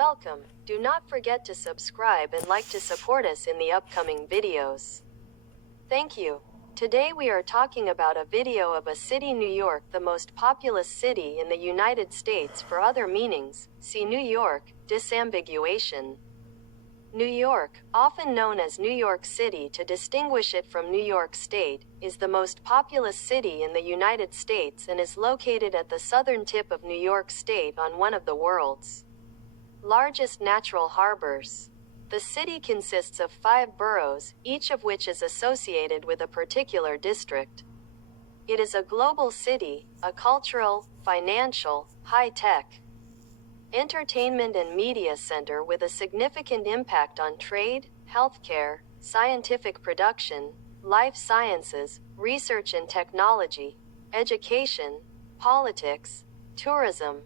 Welcome. Do not forget to subscribe and like to support us in the upcoming videos. Thank you. Today we are talking about a video of a city, New York, the most populous city in the United States. For other meanings, see New York, disambiguation. New York, often known as New York City to distinguish it from New York State, is the most populous city in the United States and is located at the southern tip of New York State on one of the world's largest natural harbors. The city consists of 5 boroughs, each of which is associated with a particular district. It is a global city, a cultural, financial, high-tech, entertainment and media center with a significant impact on trade, healthcare, scientific production, life sciences, research and technology, education, politics, tourism,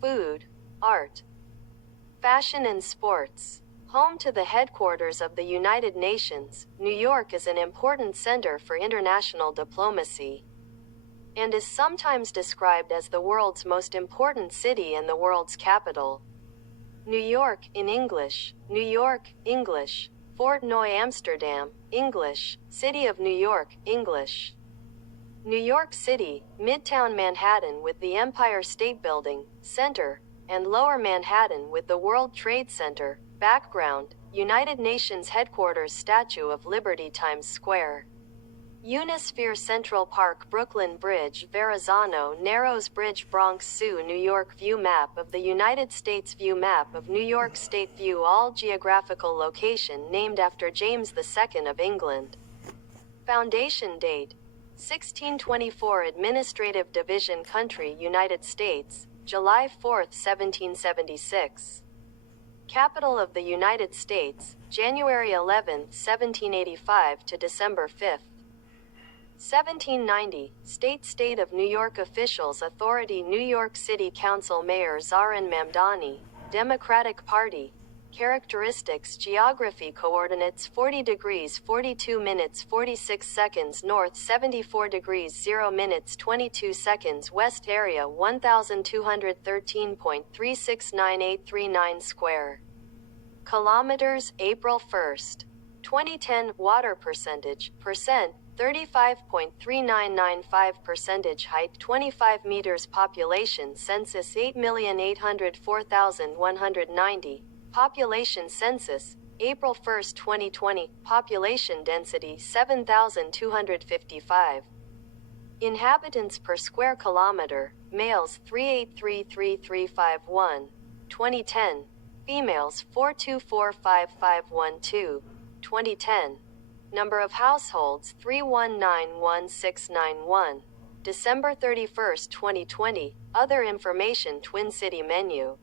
food, art, fashion and sports. Home to the headquarters of the United Nations, New York is an important center for international diplomacy and is sometimes described as the world's most important city and the world's capital. New York, in English, New York, English, Fort Noy Amsterdam, English, City of New York, English. New York City, Midtown Manhattan with the Empire State Building, Center, and Lower Manhattan with the World Trade Center, background, United Nations Headquarters Statue of Liberty Times Square. Unisphere Central Park Brooklyn Bridge Verrazano Narrows Bridge Bronx Zoo New York View Map of the United States View Map of New York State View All geographical location named after James II of England. Foundation date 1624 Administrative Division Country United States July 4, 1776. Capital of the United States January 11, 1785 to December 5, 1790, State of New York Officials Authority New York City Council Mayor Zoran Mamdani, Democratic Party. Characteristics Geography Coordinates 40 degrees 42 minutes 46 seconds North 74 degrees 0 minutes 22 seconds West Area 1213.369839 square kilometers April 1st, 2010 Water percentage, 35.3995% Height 25 meters Population Census 8,804,190 Population Census, April 1, 2020 Population Density 7,255 Inhabitants per square kilometer, males 3833351, 2010 Females 4245512, 2010 Number of households 3191691. December 31, 2020. Other information Twin City menu.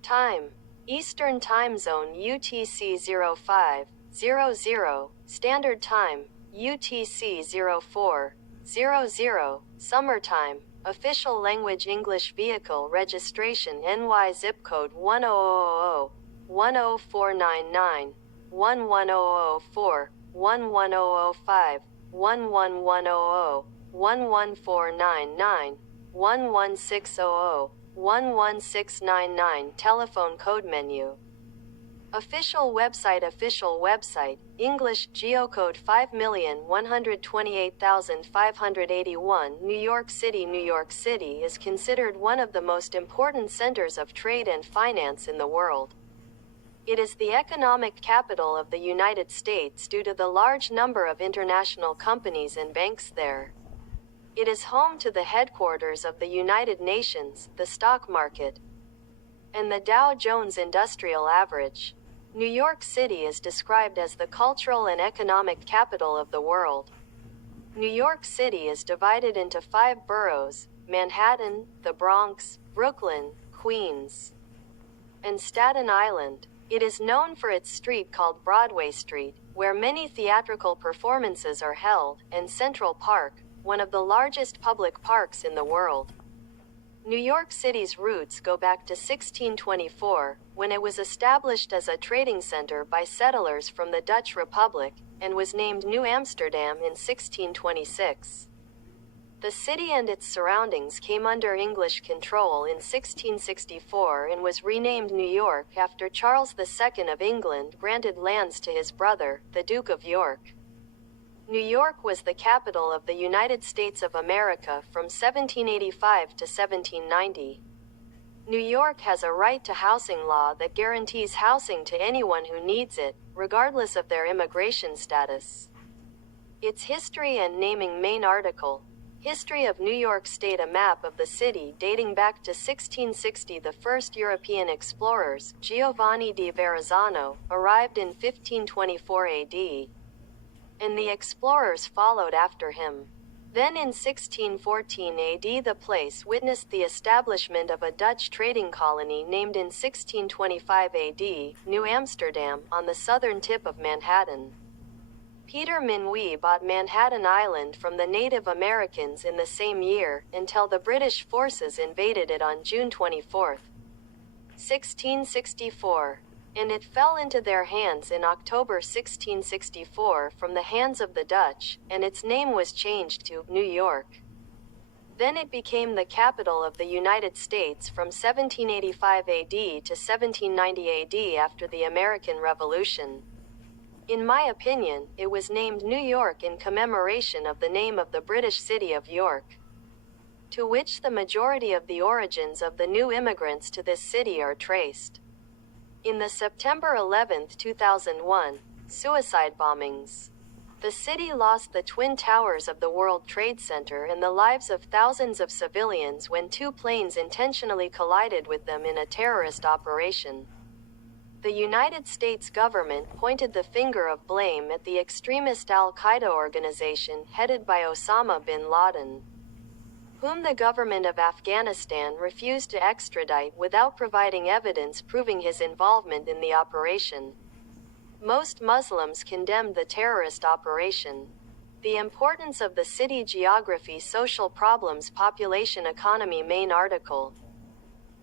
Time. Eastern Time Zone UTC 0500. Standard Time UTC 0400. Summertime. Official language English. Vehicle registration NY zip code 10000, 10499, 11004. 11005, 11100, 11499, 11600, 11699 Telephone code menu. Official website English geocode 5,128,581 New York City is considered one of the most important centers of trade and finance in the world. It is the economic capital of the United States due to the large number of international companies and banks there. It is home to the headquarters of the United Nations, the stock market, and the Dow Jones Industrial Average. New York City is described as the cultural and economic capital of the world. New York City is divided into 5 boroughs: Manhattan, the Bronx, Brooklyn, Queens, and Staten Island. It is known for its street called Broadway Street, where many theatrical performances are held, and Central Park, one of the largest public parks in the world. New York City's roots go back to 1624, when it was established as a trading center by settlers from the Dutch Republic, and was named New Amsterdam in 1626. The city and its surroundings came under English control in 1664 and was renamed New York after Charles II of England granted lands to his brother, the Duke of York. New York was the capital of the United States of America from 1785 to 1790. New York has a right to housing law that guarantees housing to anyone who needs it, regardless of their immigration status. Its history and naming main article, History of New York State, a map of the city dating back to 1660. The first European explorers, Giovanni di Verrazzano, arrived in 1524 AD. And the explorers followed after him. Then in 1614 AD the place witnessed the establishment of a Dutch trading colony named in 1625 AD, New Amsterdam, on the southern tip of Manhattan. Peter Minuit bought Manhattan Island from the Native Americans in the same year, until the British forces invaded it on June 24, 1664. And it fell into their hands in October 1664 from the hands of the Dutch, and its name was changed to New York. Then it became the capital of the United States from 1785 AD to 1790 AD after the American Revolution. In my opinion, it was named New York in commemoration of the name of the British city of York, to which the majority of the origins of the new immigrants to this city are traced. In the September 11, 2001, suicide bombings. The city lost the Twin Towers of the World Trade Center and the lives of thousands of civilians when two planes intentionally collided with them in a terrorist operation. The United States government pointed the finger of blame at the extremist Al-Qaeda organization headed by Osama bin Laden, whom the government of Afghanistan refused to extradite without providing evidence proving his involvement in the operation. Most Muslims condemned the terrorist operation. The importance of the city geography, social problems, population, economy. Main article.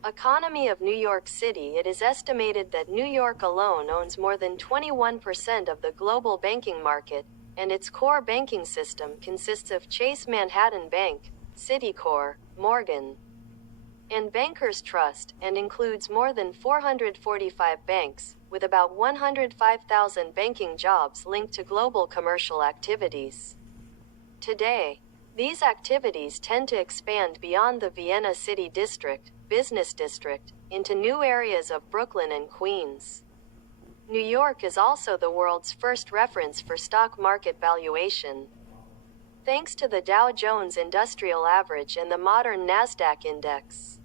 Economy of New York City. It is estimated that New York alone owns more than 21% of the global banking market, and its core banking system consists of Chase Manhattan Bank, Citicorp, Morgan and Bankers Trust, and includes more than 445 banks, with about 105,000 banking jobs linked to global commercial activities. Today, these activities tend to expand beyond the Vienna City District, Business District, into new areas of Brooklyn and Queens. New York is also the world's first reference for stock market valuation, thanks to the Dow Jones Industrial Average and the modern Nasdaq Index.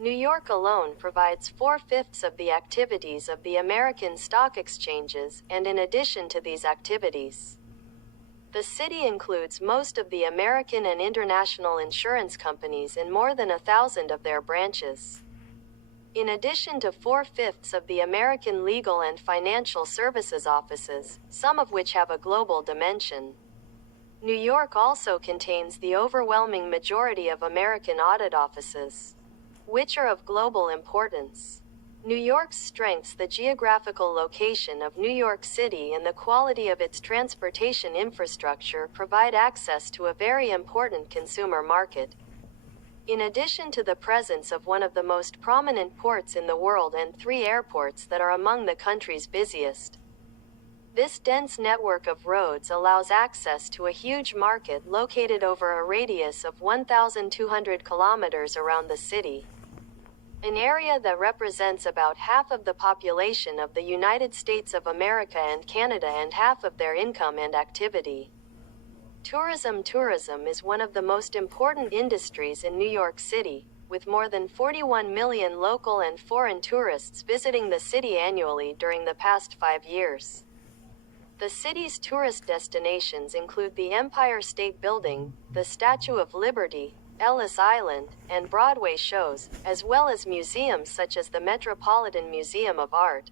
New York alone provides 4/5 of the activities of the American stock exchanges, and in addition to these activities, the city includes most of the American and international insurance companies and more than 1,000 of their branches. In addition to 4/5 of the American legal and financial services offices, some of which have a global dimension, New York also contains the overwhelming majority of American audit offices, which are of global importance. New York's strengths, the geographical location of New York City and the quality of its transportation infrastructure, provide access to a very important consumer market. In addition to the presence of one of the most prominent ports in the world and 3 airports that are among the country's busiest, this dense network of roads allows access to a huge market located over a radius of 1,200 kilometers around the city, an area that represents about half of the population of the United States of America and Canada and half of their income and activity. Tourism. Tourism is one of the most important industries in New York City, with more than 41 million local and foreign tourists visiting the city annually during the past 5 years. The city's tourist destinations include the Empire State Building, the Statue of Liberty, Ellis Island, and Broadway shows, as well as museums such as the Metropolitan Museum of Art,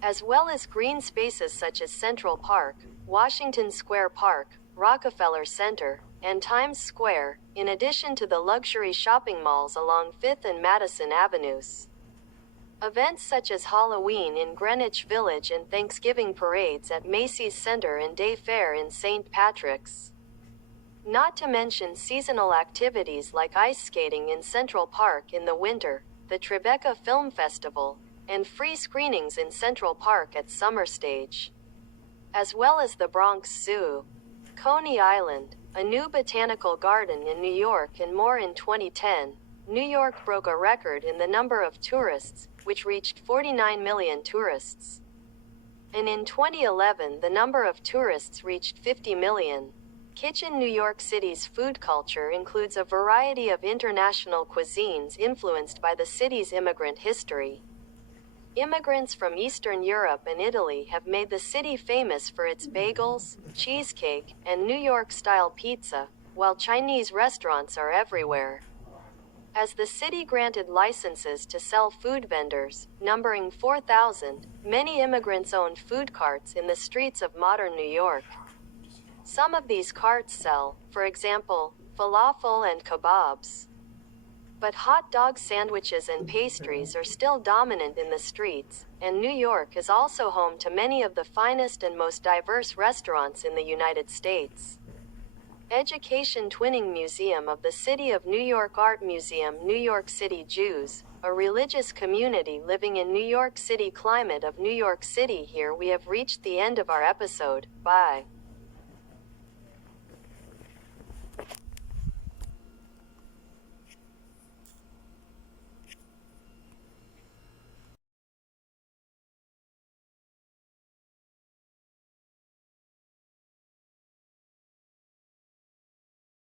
as well as green spaces such as Central Park, Washington Square Park, Rockefeller Center, and Times Square, in addition to the luxury shopping malls along 5th and Madison Avenues. Events such as Halloween in Greenwich Village and Thanksgiving parades at Macy's Center and Day Fair in St. Patrick's Not to mention seasonal activities like ice skating in Central Park in the winter, the Tribeca Film Festival, and free screenings in Central Park at Summer Stage. As well as the Bronx Zoo, Coney Island, a new botanical garden in New York, and more. In 2010, New York broke a record in the number of tourists, which reached 49 million tourists. And in 2011, the number of tourists reached 50 million. Kitchen New York City's food culture includes a variety of international cuisines influenced by the city's immigrant history. Immigrants from Eastern Europe and Italy have made the city famous for its bagels, cheesecake, and New York-style pizza, while Chinese restaurants are everywhere. As the city granted licenses to sell food vendors, numbering 4,000, many immigrants owned food carts in the streets of modern New York. Some of these carts sell, for example, falafel and kebabs. But hot dog sandwiches and pastries are still dominant in the streets, and New York is also home to many of the finest and most diverse restaurants in the United States. Education Twinning Museum of the City of New York Art Museum New York City Jews, a religious community living in New York City. Climate of New York City. Here we have reached the end of our episode. Bye.